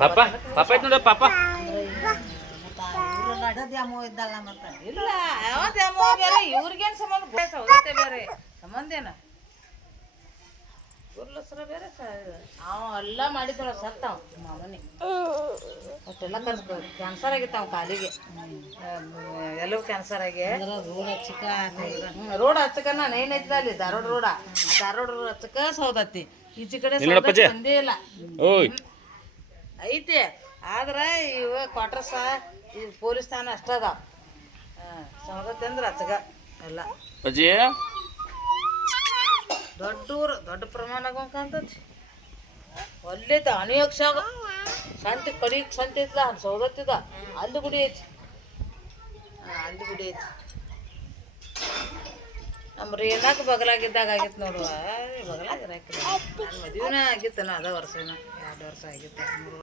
ಪಾಪ ಪಾಪ ಐತ್ ನೋಡ ಪಾಪ ದ್ಯಾಮೋ ಇದ್ದಲ್ಲ ಮತ್ತೆ ಇಲ್ಲ ಯಾವ ದ್ಯಾಮೋ ಬೇರೆ ಇವ್ರಿಗೇನು ಸಂಬಂಧ ಸೌದತ್ತೆ ಬೇರೆ ಸಂಬಂಧ ಏನ ಉರ್ಲಸ್ರ ಬೇರೆ ಅವ ಎಲ್ಲ ಮಾಡಿದ್ದವ ಸತ್ತವ ಮಾಮನಿ ಅಷ್ಟೆಲ್ಲ ಕರ್ಸ್ಕೊ ಕ್ಯಾನ್ಸರ್ ಆಗಿತ್ತು ಅವ ಕಾಲಿಗೆ ಎಲ್ಲವೂ ಕ್ಯಾನ್ಸರ್ ಆಗಿ ರೋಡ್ ಹಚ್ಚಕ ರೋಡ್ ಹಚ್ಚಕ ನಾನು ಏನೈತಿಲ್ಲ ಅಲ್ಲಿ ಧಾರವಾಡ ರೋಡ್ ಹಚ್ಚಕ ಸೌದತ್ತಿ ಈಚೆ ಕಡೆ ಬಂದೇ ಇಲ್ಲ ಓಯ್ ಐತಿ ಆದ್ರೆ ಇವ ಕ್ವಾರ್ಟರ್ಸ ಈ ಪೊಲೀಸ್ ಠಾಣೆ ಅಷ್ಟ ಅದಾವ ಸೌದತ್ತಿ ಅಂದ್ರೆ ಹಚ್ಚಗ ಎಲ್ಲ ಅಜ್ಜಿ ದೊಡ್ಡ ಊರು ದೊಡ್ಡ ಪ್ರಮಾಣದಾಗ ಕಾಣ್ತತಿ ಒಳ್ಳೇದ ಅನಿಯೋಕ್ಷಾಗ ಸಂತೆ ಕಡಿಗೆ ಸಂತೆ ಐತ್ಲ ಸೌದತ್ತಿದ ಅಲ್ಲಿ ಗುಡಿ ಐತಿ ಅಲ್ಲಿ ಗುಡಿ ಐತಿ ನಮ್ಮ ರೇನಾಕ ಬಗಲಾಗಿದ್ದಾಗ ಆಗಿತ್ತು ನೋಡುವ ಬಗಲಾಗಿರಾಕಿಲ್ಲ ನನ್ನ ಮದುವೆನೇ ಆಗಿತ್ತು ಅದ ವರ್ಷ 2 ವರ್ಷ ಆಗಿತ್ತು